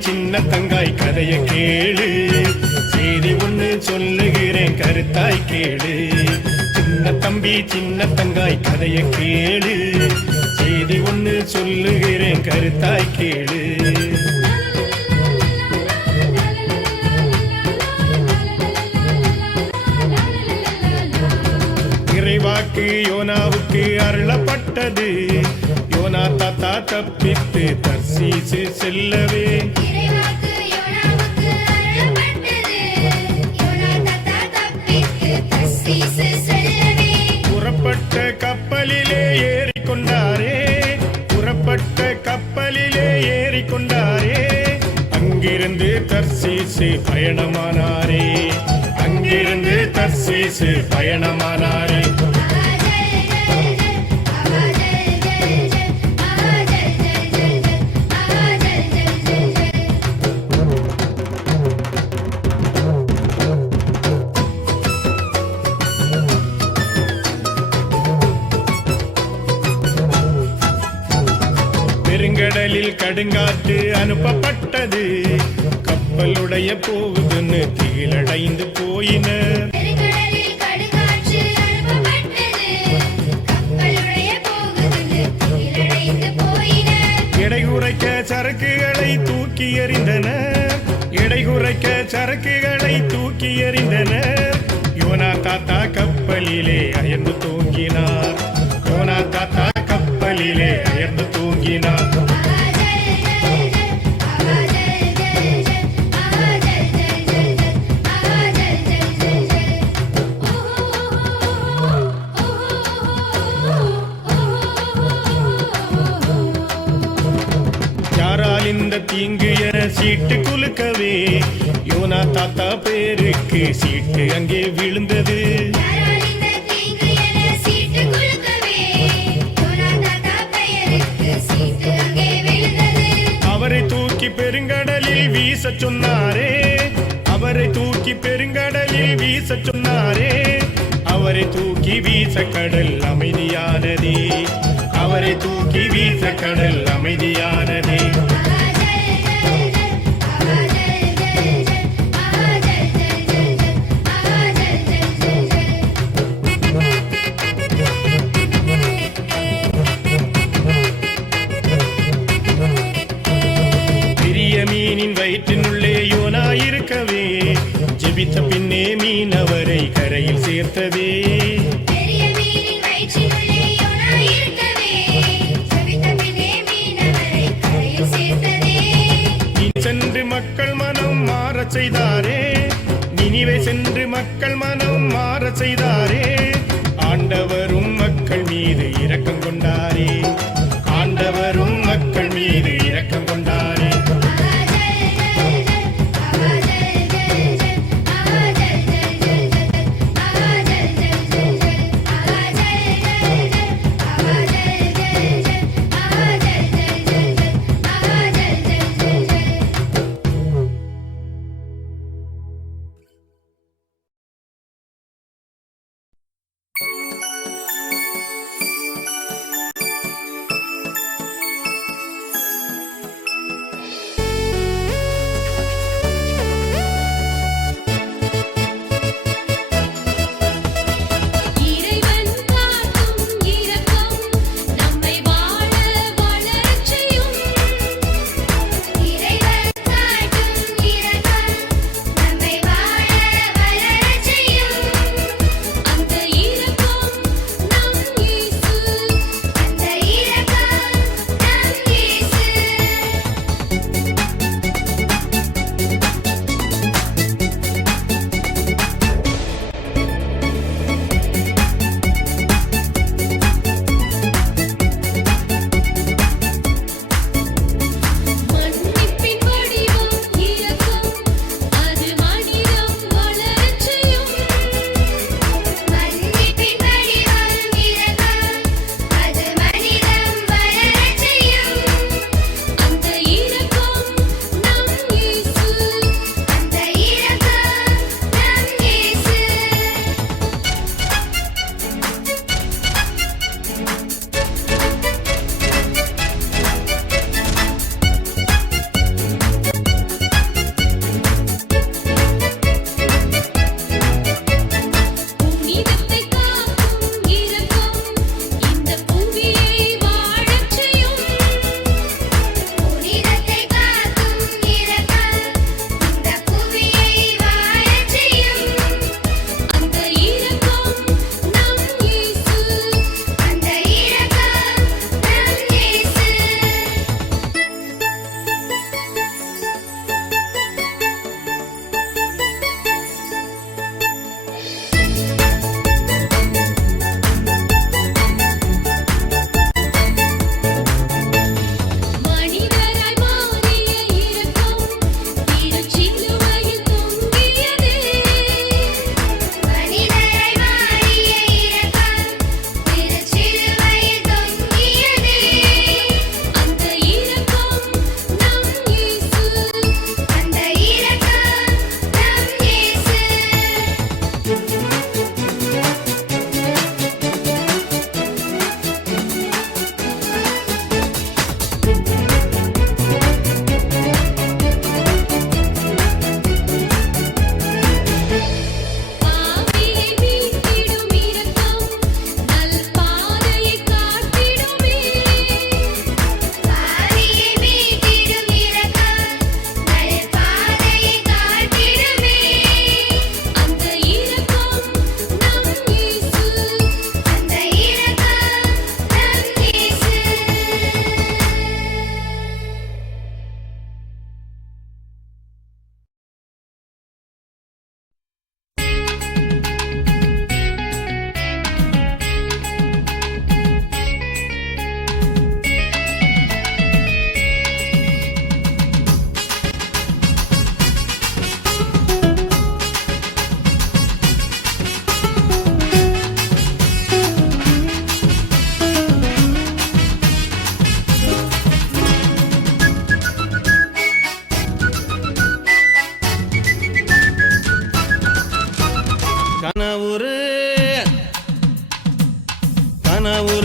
சின்ன தங்காய் கதைய கேளு, செய்தி ஒண்ணு சொல்லுகிறேன் கருத்தாய் கேளு. சின்ன தம்பி சின்ன தங்காய் கதைய கேளு, செய்தி ஒண்ணு சொல்லுகிறேன் கருத்தாய் கேளு. இறைவாக்கு யோனாவுக்கு அருளப்பட்டது. யோனா தாத்தா தப்பித்து தர்சீசு செல்லவே, புறப்பட்ட கப்பலிலே ஏறிக்கொண்டாரே, புறப்பட்ட கப்பலிலே ஏறிக்கொண்டாரே. அங்கிருந்து தர்சீசு பயணமானாரே, அங்கிருந்து தர்சீசு பயணமானாரே. பெருங்கடலில் கடுங்காற்று அனுப்பப்பட்டது. கப்பலுடைய போகுதுன்னு தீழடைந்து போயினர். எடை குறைக்க சரக்குகளை தூக்கி எறிந்தனர், எடை குறைக்க சரக்குகளை தூக்கி எறிந்தனர். யோனா தாத்தா கப்பலிலே அயர்ந்து தூங்கினார், யோனா தாத்தா கப்பலிலே அயர்ந்து தூங்கினார். யாரால் இந்த தீங்கு என சீட்டு குலுக்கவே, யோனா தாத்தா பேருக்கு சீட்டு அங்கே விழுந்தது. அவரை தூக்கி பெருங்கடலில் வீச சொன்னாரே, அவரை தூக்கி பெருங்கடலில் வீச சொன்னாரே. அவரை தூக்கி வீச கடல் அமைதியானதே, அவரை தூக்கி வீச கடல் அமைதியானதே. மீனின் வயிற்றினுள்ளே யோனா இருக்கவே, ஜெபித்த பின்னே மீன் அவரை கரையில் சேர்த்ததே. சென்று மக்கள் மனம் மாறச் செய்தாரே, நினிவே சென்று மக்கள் மனம் மாறச் செய்தாரே. ஆண்டவரும் மக்கள் மீது இரக்கம் கொண்டாரே, ஆண்டவரும் மக்கள் மீது இரக்கம் கொண்டாரே.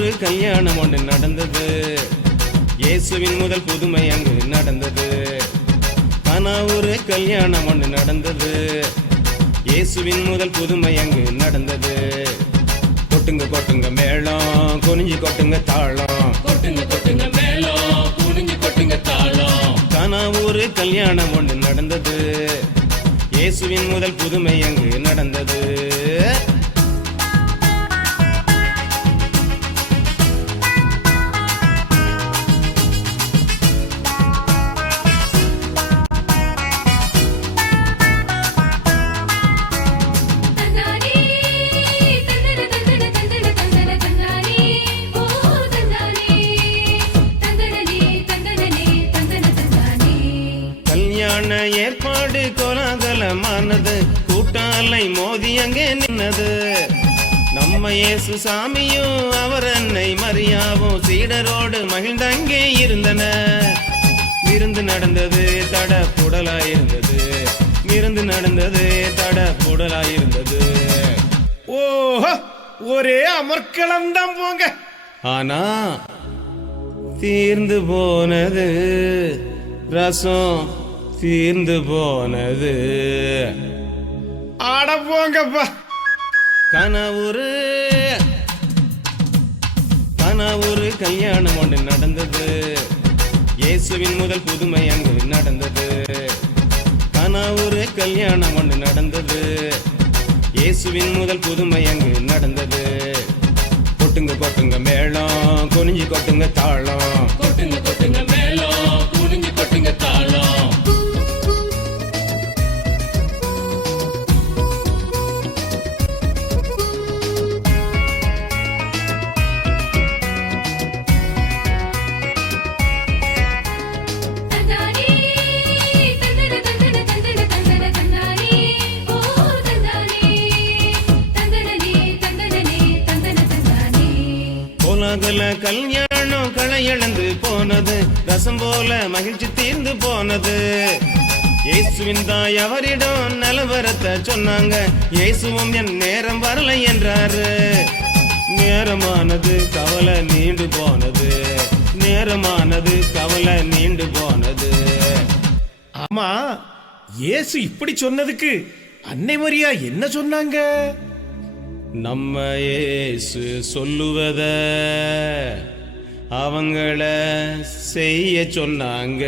ஒரு கல்யாணம் ஒன்று நடந்தது. இயேசுவின் முதல் புதுமை அங்கு நடந்தது. கானா ஒரு கல்யாணம் ஒன்று நடந்தது. இயேசுவின் முதல் புதுமை அங்கு நடந்தது. கொட்டுங்க கொட்டுங்க மேளம், குனிஞ்சு கொட்டுங்க தாளம். கொட்டுங்க கொட்டுங்க மேளம், குனிஞ்சு கொட்டுங்க தாளம். கானா ஒரு கல்யாணம் ஒன்று நடந்தது. இயேசுவின் முதல் புதுமை அங்கு நடந்தது. கல்யாண ஏற்பாடு கோலாகலமானது. கூட்டாலை மோதி அங்கே நின்னது. நம்ம இயேசு சாமியும் அவர் அன்னை மரியாவும் சீடரோடு மகிழ்ந்தங்கே இருந்தன. விருந்து நடந்தது, தட புடலாயிருந்தது. விருந்து நடந்தது, தட புடலாயிருந்தது. ஓஹோ, ஒரே அமர்க்களம் தான் போங்க. ஆனா தீர்ந்து போனது ரசம், தீர்ந்து போனது. ஆட போங்கப்பா. கனவுரு கல்யாணம் ஒன்று நடந்தது. இயேசுவின் முதல் புதுமை அங்கு நடந்தது. கனவுரு கல்யாணம் ஒன்று நடந்தது. இயேசுவின் முதல் புதுமை அங்கு நடந்தது. கொட்டுங்க கொட்டுங்க மேளம், குனிஞ்சு கொட்டுங்க தாளம். கொட்டுங்க கொட்டுங்க மேளம், குனிஞ்சு கொட்டுங்க தாளம். கோலாகல கல்யாணம் களை இழந்து போனது. ரசம் போல மகிழ்ச்சி தீர்ந்து போனது. இயேசுவின் தாய் அவரிடம் நலவரத்தை சொன்னாங்க. இயேசுவும் என் நேரம் வரலை என்றாரு. நேரமானது, கவலை நீண்டு போனது. நேரமானது, கவலை நீண்டு போனது. ஆமா, இயேசு இப்படி சொன்னதுக்கு அன்னை மரியா என்ன சொன்னாங்க? நம்ம இயேசு சொல்லுவத அவங்கள செய்ய சொன்னாங்க.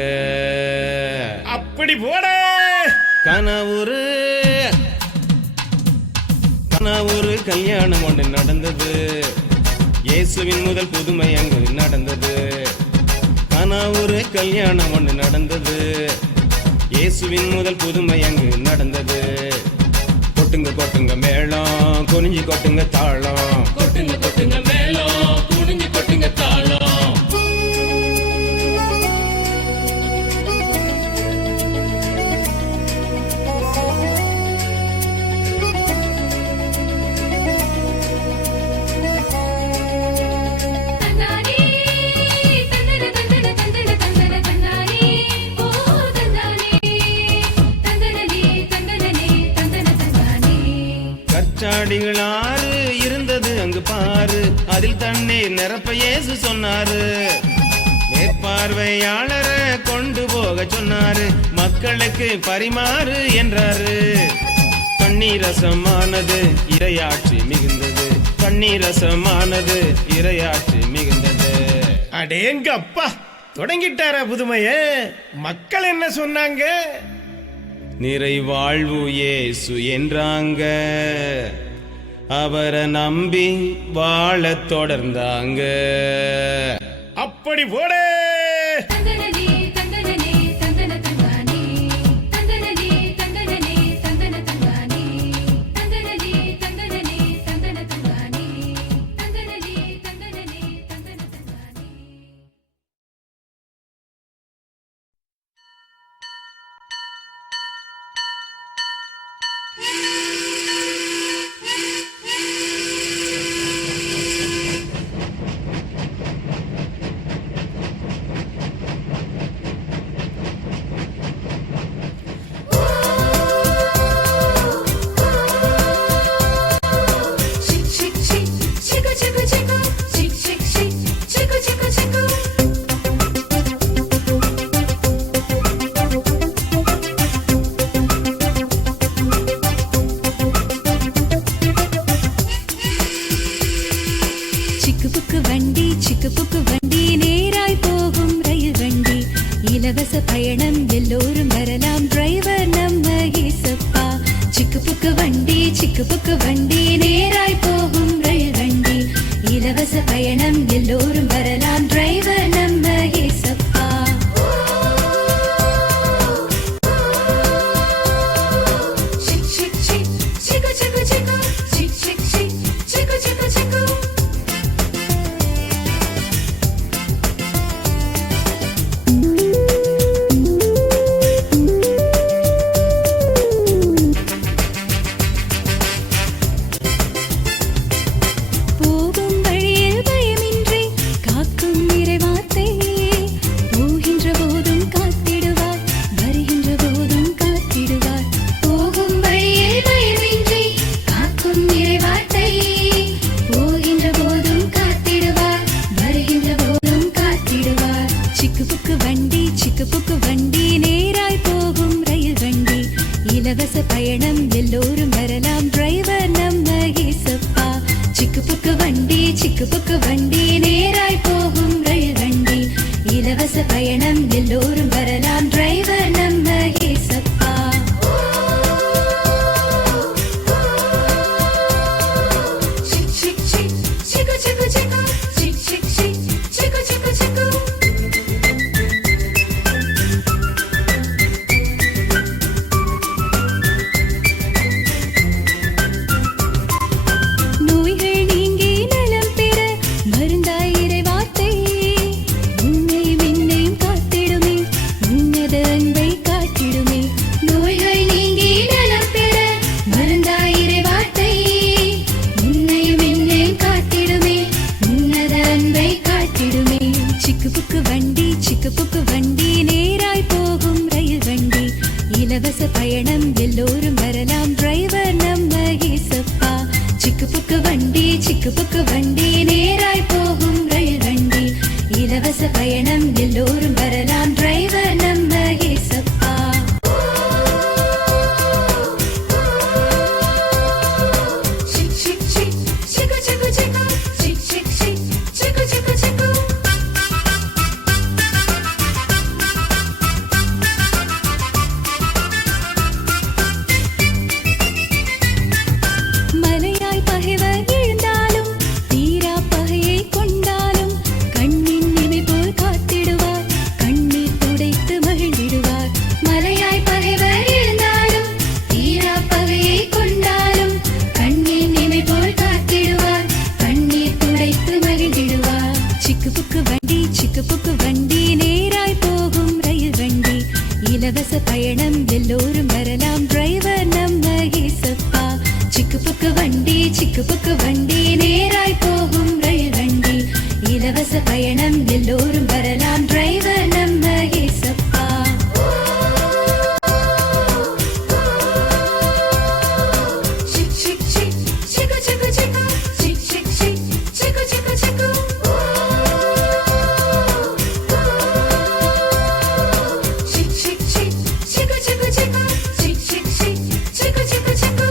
அப்படி போட. கனவுரு கல்யாணம் ஒன்று நடந்தது. இயேசுவின் முதல் புதுமை அங்கு நடந்தது. கனவுரு கல்யாணம் ஒன்று நடந்தது. இயேசுவின் முதல் புதுமை அங்கு நடந்தது. கொட்டுங்க கொட்டுங்க மேளம், குனிஞ்சு கொட்டுங்க தாளம். கொட்டுங்க கொட்டுங்க மேளம், குனிஞ்சு கொட்டுங்க தாளம். கற்சாடிகள் 6 இருந்தது அங்கு பாரு. அதில் தண்ணீர் நிரப்ப இயேசு சொன்னாரு. மேற்பார்வையாளரை கொண்டு போக சொன்னாரு. மக்களுக்கு பரிமாறு என்றாரு. தண்ணீர் ரசமானது, இறையாட்சி மிகுந்தது. தண்ணீர் ரசமானது, இறையாட்சி மிகுந்தது. அடேங்க அப்பா, தொடங்கிட்டாரா புதுமைய? மக்கள் என்ன சொன்னாங்க? நிறைவாழ்வு இயேசு என்றாங்க. அவரை நம்பி வாழத் தொடர்ந்தாங்க. அப்படி போட. சிக்கு புக்கு வண்டி நேராய் போகும் ரயில் வண்டி இலவச பயணம் எல்லோரும் வரலாம் டிரைவர் நம்ம ஏசப்பா சிக்கு புக்கு வண்டி நேராய் போகும் ரயில் வண்டி இலவச பயணம் எல்லோரும் வரலாம் டிரைவர் நம்ம ஏசப்பா சிக் சிக் சிக் சிக்கு சிக்கு சிக்கு சிக் சிக் சிக் சிக்கு சிக்கு சிக்கு போகும் வழியில் பயமின்றி காக்கும் இறைவார்த்தை போகின்ற போதும் காத்திடுவார் வருகின்ற போதும் காத்திடுவார் போகும் வழியில் பயமின்றி காக்கும் இறைவார்த்தை போகின்ற போதும் காத்திடுவார் வருகின்ற போதும் காத்திடுவார் சிக்கு புக்கு வண்டி நேராய் போகும் ரயில் வண்டி இலவச பயணம் எல்லோரும் வரலாம் டிரைவர் நம்ம ஏசப்பா சிக்கு புக்கு வண்டி நேராய் போகும் ரயில் வண்டி இலவச பயணம் எல்லோரும் வரலாம் டிரைவர் நம்ம ஏசப்பா சிக் சிக் சிக் சிக்கு சிக்கு சிக்கு சிக் சிக் சிக் சிக்கு சிக்கு சிக்கு நோய்கள் நீங்கி நலம் பெற மருந்தாய் இறைவார்த்தை உன்னையும் என்னையும் காத்திடுமே உன்னத அன்பை காட்டிடுமே நோய்கள் நீங்கி நலம் பெற மருந்தாய் இறைவார்த்தை உன்னையும் என்னையும் காத்திடுமே உன்னத அன்பை காட்டிடுமே சிக்கு புக்கு வண்டி நேராய் போகும் ரயில் வண்டி இலவச பயணம் எல்லோரும் வரலாம் டிரைவர் நம்ம ஏசப்பா சிக்கு புக்கு வண்டி நேராய் போகும் ரயில் வண்டி இலவச பயணம் எல்லோரும் வரலாம் டிரைவர் நம்ம ஏசப்பா சிக் சிக் சிக் சிக்கு சிக்கு சிக்கு சிக் சிக் சிக் சிக்கு சிக்கு சிக்கு மலையாய் பகைவர் எழுந்தாலும் தீரா பகையை கொண்டாலும் கண்ணின் இமை போல் காத்திடுவார் கண்ணீர் துடைத்து மகிழ்ந்திடுவார் மலையாய் பகைவர் எழுந்தாலும் தீரா பகையை கொண்டாலும் கண்ணின் இமை போல் காத்திடுவார் கண்ணீர் துடைத்து மகிழ்ந்திடுவார் சிக்கு புக்கு வண்டி நேராய் போகும் ரயில் வண்டி இலவச பயணம் எல்லோரும் வரலாம் டிரைவர் நம்ம ஏசப்பா சிக்கு புக்கு வண்டி நேராய் போகும் ரயில் வண்டி இலவச பயணம் எல்லோரும் வரலாம் டிரைவர் நம்ம ஏசப்பா சிக் சிக் சிக் சிக்கு சிக்கு சிக்கு சிக் சிக் சிக் சிக்கு சிக்கு சிக்கு சிக் சிக் சிக் சிக்கு சிக்கு சிக்கு சிக் சிக் சிக் சிக்கு சிக்கு சிக்கு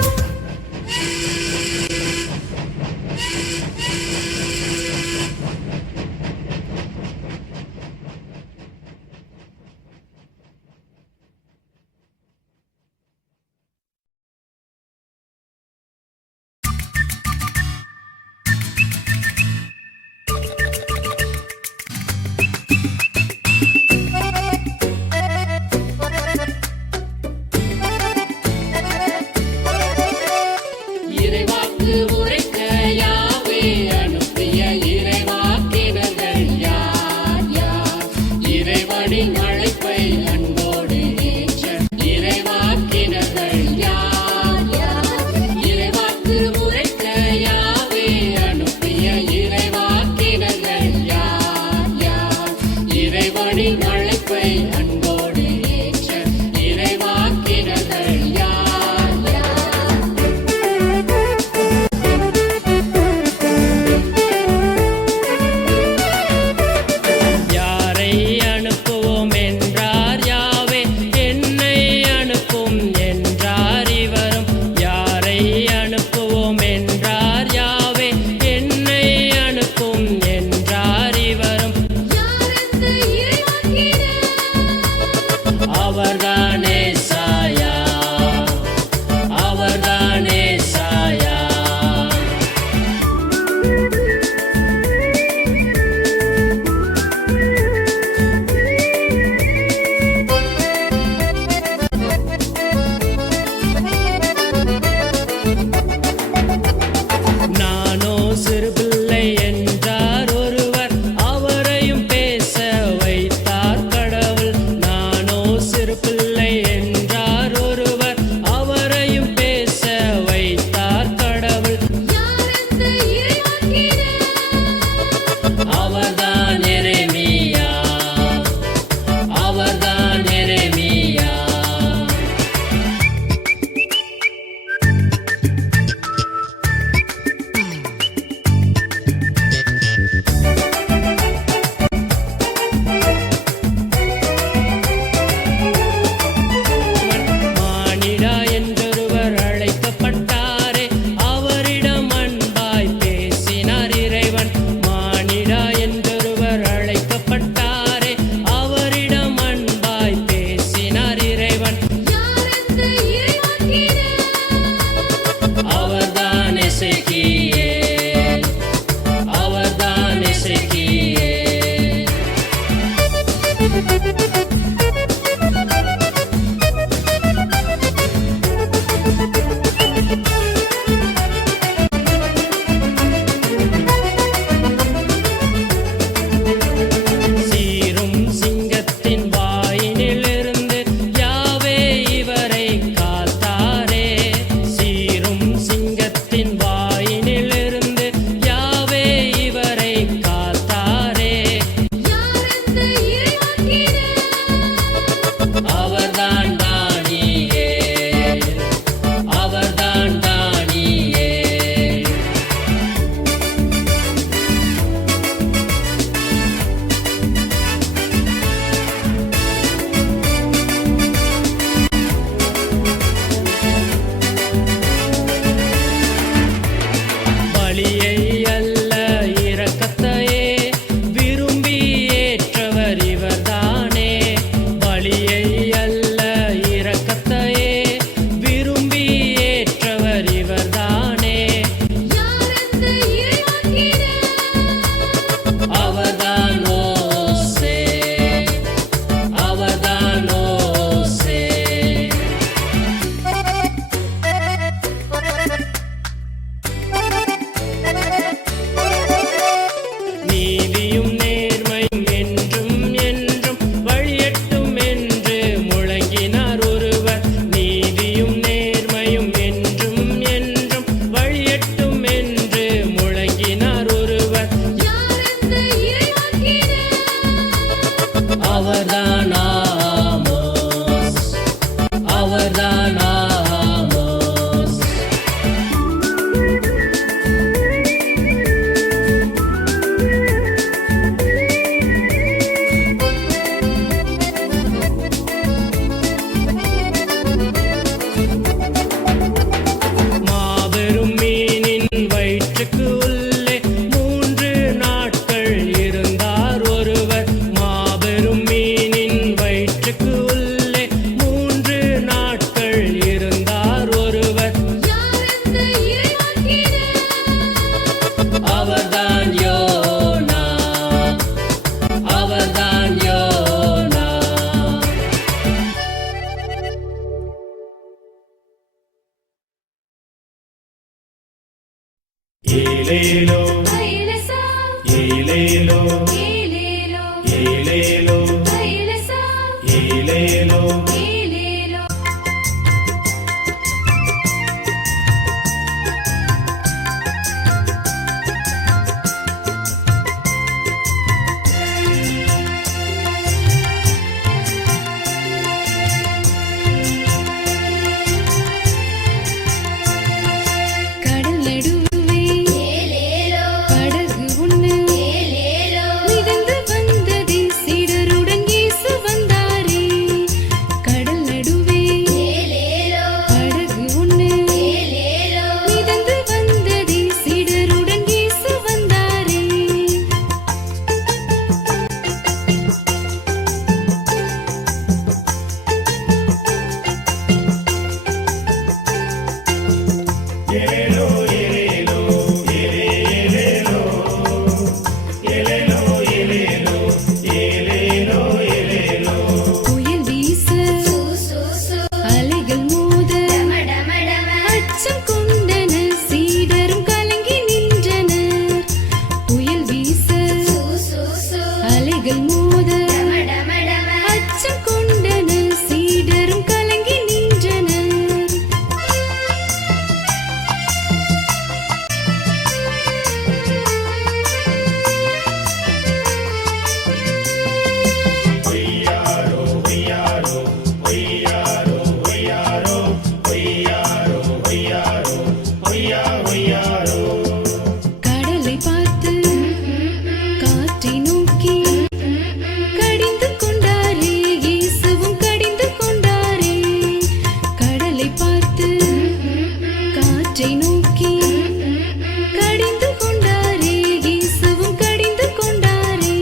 ஏலேலோ ஐலசா ஏலேலோ ஏலேலோ ஏலேலோ ஐலசா ஏலேலோ ஏலேலோ. கடல் நடுவே படகு ஒண்ணு மிதந்து வந்ததே, சீடருடன் இயேசு வந்தாரே. கடல் நடுவே படகு ஒண்ணு மிதந்து வந்ததே, சீடருடன் இயேசு வந்தாரே. ஏலேலோ ஏலேலோ ஏலேலோ ஏலேலோ ஏலேலோ ஏலேலோ ஏலேலோ. புயல் வீச அலைகள் மோத அச்சம் கொண்டன, சீடரும் கலங்கி நின்றனர். புயல் வீச அலைகள் மோத அச்சம் கொண்டன, சீடரும் கலங்கி நின்றனர். ஒய்யாரோ ஒய்யாரோ ஒய்யாரோ ஒய்யாரோ ஒய்யாரோ ஒய்யாரோ ஒய்யா ஒய்யாரோ. கடலை பார்த்து காற்றை நோக்கி கடிந்து கொண்டாரே, இயேசுவும் கடிந்து கொண்டாரே. கடலை பார்த்து காற்றை நோக்கி கடிந்து கொண்டாரே, இயேசுவும் கடிந்து கொண்டாரே.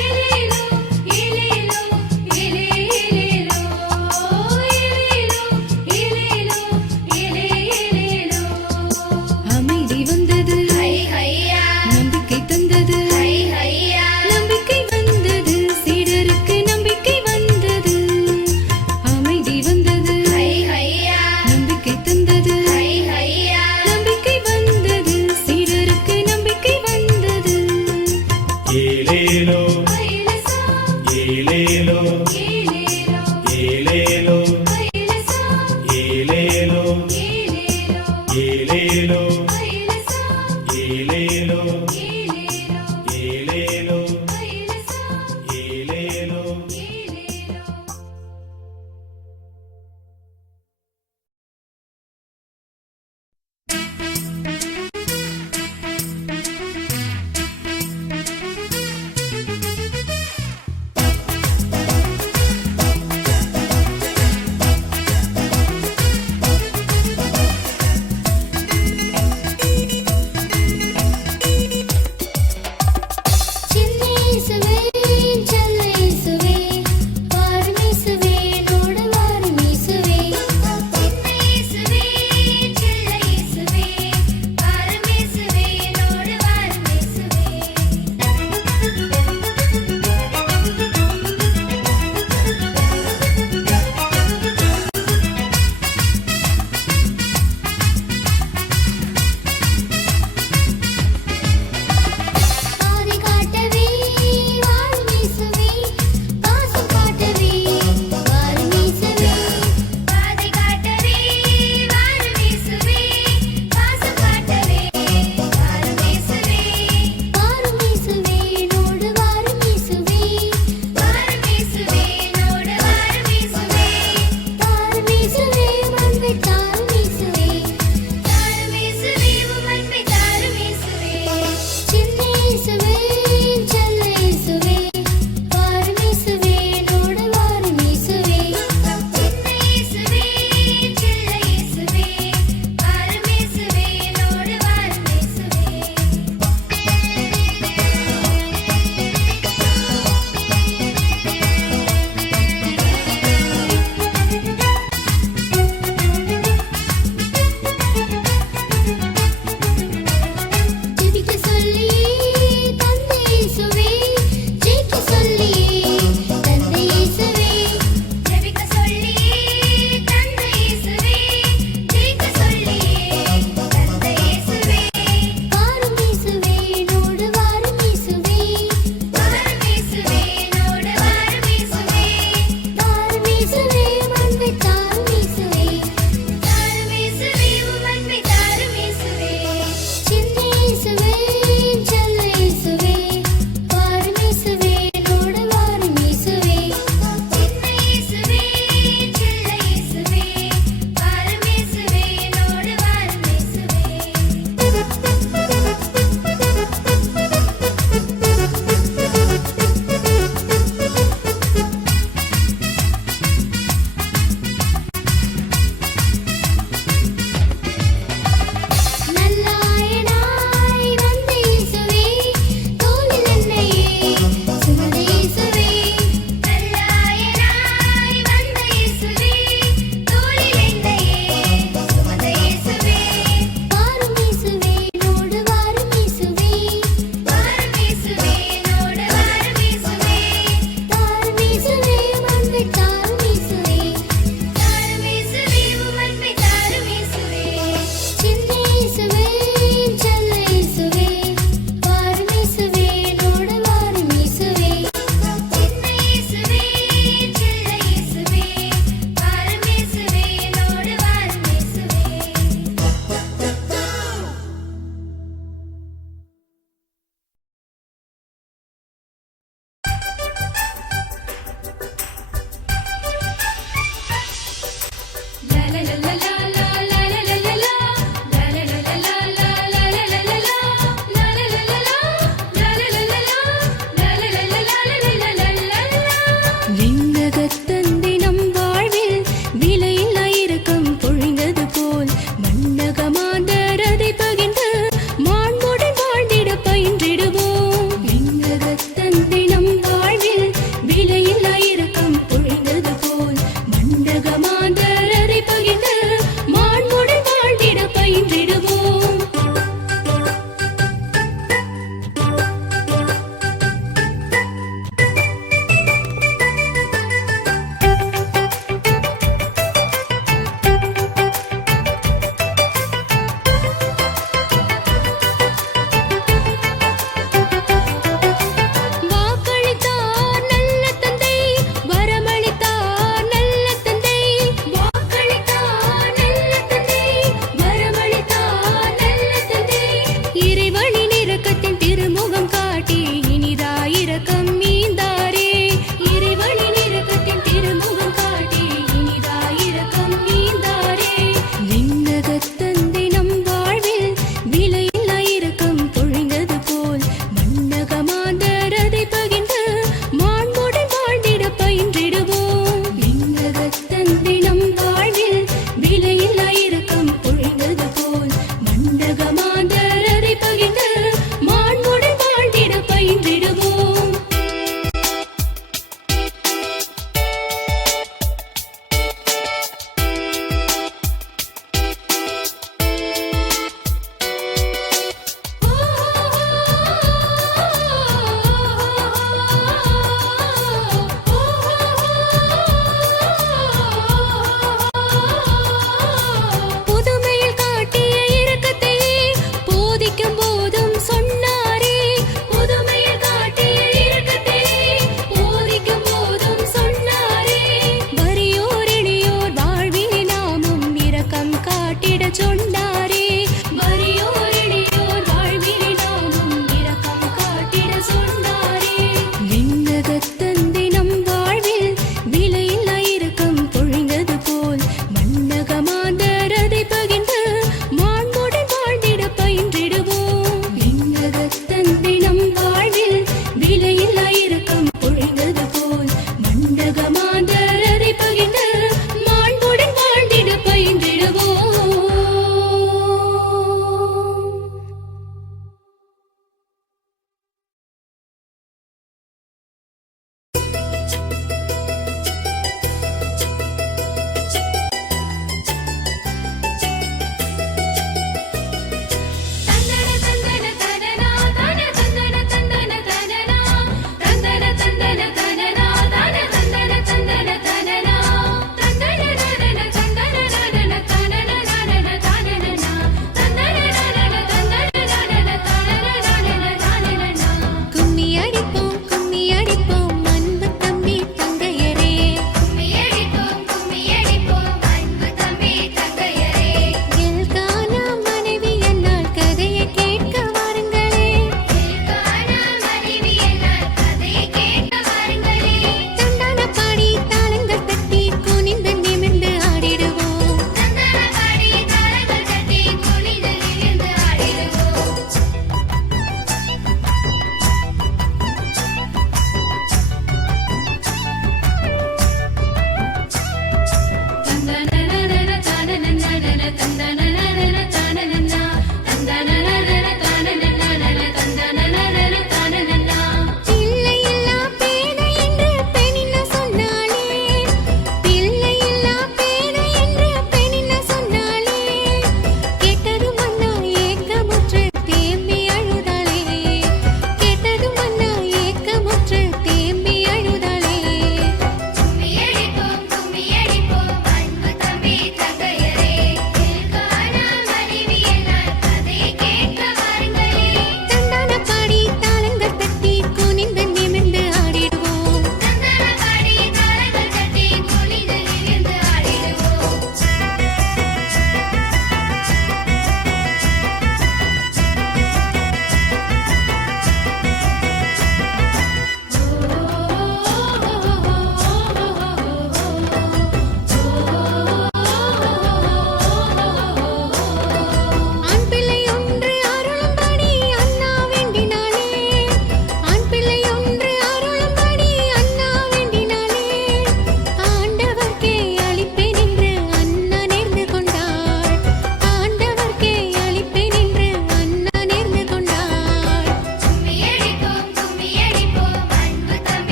ஏலேலோ ஏலேலோ ஏலேலோ ஏலேலோ ஏலேலோ. அமைதி வந்தது, நம்பிக்கை தந்தது. நம்பிக்கை வந்தது, சீடருக்கு நம்பிக்கை வந்தது. அமைதி வந்தது, நம்பிக்கை தந்தது. நம்பிக்கை வந்தது, சீடருக்கு நம்பிக்கை வந்தது. ஏலேலோ ஐலசா ஏலேலோ ஏலேலோ